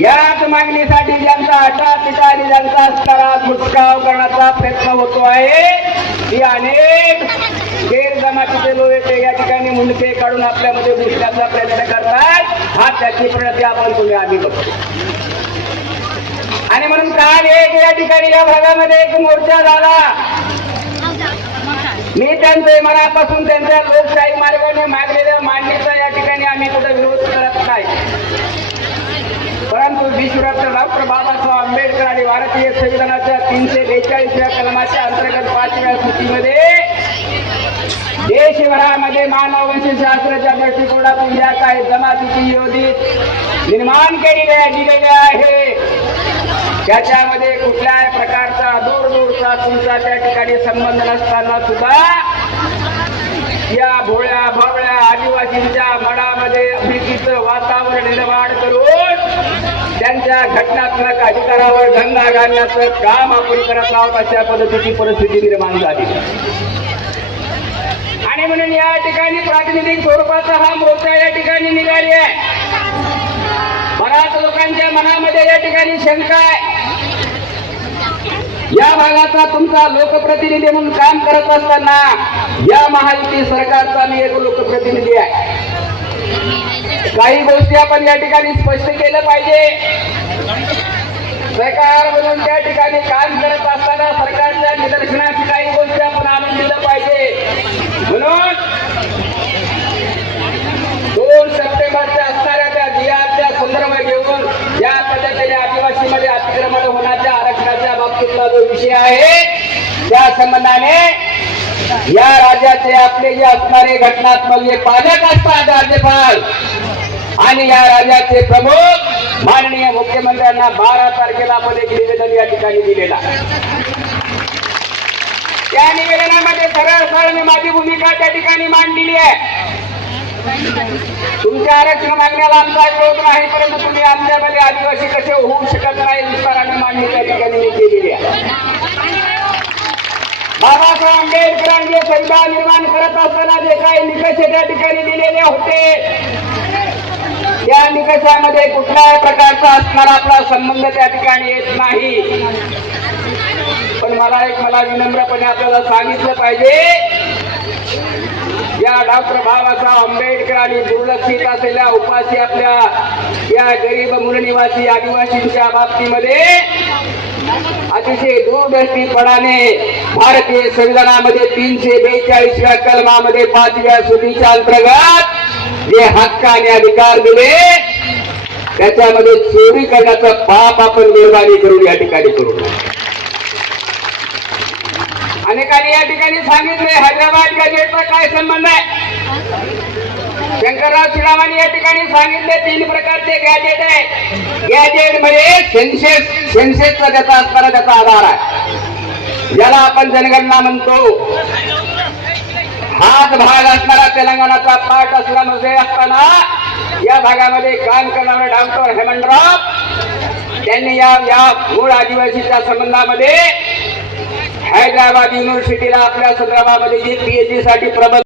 याच मागणीसाठी ज्यांचा अटापिटा आणि ज्यांचा स्तरात मुटकाव करण्याचा प्रयत्न होतो आहे ती अनेक गैरजमातीचे लोक ते या ठिकाणी मुंडके काढून आपल्यामध्ये घुसण्याचा प्रयत्न करतात. हा त्याची प्रगती आपण तुम्ही आम्ही बघतो. आणि म्हणून काल एक या ठिकाणी या भागामध्ये एक मोर्चा झाला. मी त्यांचे मनापासून त्यांच्या लोकशाही मार्गाने मागलेल्या मागणीचा या ठिकाणी आम्ही कुठे विरोध करत नाही. विश्वरत्न डॉक्टर बाबासाहेब आंबेडकर आणि भारतीय संविधानाच्या तीनशे बेचाळीसव्या कलमाच्या अंतर्गत पाचव्या सूचीमध्ये देशभरामध्ये मानव वंशशास्त्राच्या दृष्टिकोनातून ज्या काही जमातीची योजित निर्माण केलेल्या दिलेल्या आहे त्याच्यामध्ये कुठल्याही प्रकारचा दूर दूरचा तुमचा त्या ठिकाणी संबंध नसताना सुद्धा या भोळ्या भावळ्या आदिवासींच्या मनामध्ये भीतीचं वातावरण निर्माण करून त्यांच्या घटनात्मक अधिकारावर गंगा घालण्याचं काम आपण करत आहोत अशा पद्धतीची परिस्थिती निर्माण झाली. आणि म्हणून या ठिकाणी प्रातिनिधिक स्वरूपाचा हा मोर्चा या ठिकाणी निघाली आहे. बऱ्याच लोकांच्या मनामध्ये या ठिकाणी शंका आहे. या भागाचा तुमचा लोकप्रतिनिधी म्हणून काम करत असताना या महायुती सरकारचा मी एक लोकप्रतिनिधी आहे. काही गोष्टी आपण या ठिकाणी स्पष्ट केलं पाहिजे. सरकार म्हणून त्या ठिकाणी काम करत असताना सरकारच्या निदर्शनाची काही गोष्टी आपण आणून दिलं पाहिजे. म्हणून दोन सप्टेंबरच्या असणाऱ्या त्या दियाच्या संदर्भ घेऊन या पद्धतीने आदिवासीमध्ये अतिक्रमण होण्याच्या आरक्षणाच्या बाबतीतला जो विषय आहे त्या संबंधाने या राज्याचे आपले जे असणारे घटनात्मक जे पालक असतात राज्यपाल आणि या राज्याचे प्रमुख माननीय मुख्यमंत्र्यांना बारा तारखेला आपण एक निवेदन या ठिकाणी दिलेला त्या निवेदनामध्ये सरळ सरळ मी माझी भूमिका त्या ठिकाणी मांडलेली आहे. तुमच्या आरक्षण मागण्याला आमचा विरोध नाही परंतु तुम्ही आमच्यामध्ये आदिवासी कसे होऊ शकत नाही विस्ताराने मांडणी त्या ठिकाणी मी केलेली आहे. बाबासाहेब आंबेडकरांचे संविधान निर्माण करत असताना जे काही निकष त्या ठिकाणी दिलेले होते या निकषामध्ये कुठल्याही प्रकारचा असणारा आपला संबंध त्या ठिकाणी येत नाही. पण मला एक मला विनम्रपणे आपल्याला सांगितलं पाहिजे. या डॉक्टर बाबासाहेब आंबेडकर आणि दुर्लक्षित असलेल्या उपासी आपल्या या गरीब मूलनिवासी आदिवासींच्या बाबतीमध्ये अतिशय दूरदृष्टीपणाने भारतीय संविधानामध्ये तीनशे बेचाळीसव्या कलमामध्ये पाचव्या सुधीच्या अंतर्गत जे हक्क आणि अधिकार दिले त्याच्यामध्ये चोरी करण्याचं पाप आपण निर्माणी करून या ठिकाणी करू अनेकांनी या ठिकाणी सांगितले हैदराबाद गजेटचा काय संबंध आहे? शंकरराव श्रीरामानी या ठिकाणी सांगितले तीन प्रकारचे गॅजेट आहे. गॅजेट म्हणजे सेन्सेस सेन्सेसचा त्याचा असणारा त्याचा आधार आहे. ज्याला आपण जनगणना म्हणतो. हाच भाग असणारा तेलंगणाचा पाठ असल्यामध्ये असताना या भागामध्ये काम करणारे डॉक्टर हेमंतराव त्यांनी या या मूळ आदिवासीच्या संबंधामध्ये हैदराबाद युनिव्हर्सिटीला आपल्या संदर्भामध्ये जी पीएचडी साठी प्रबंध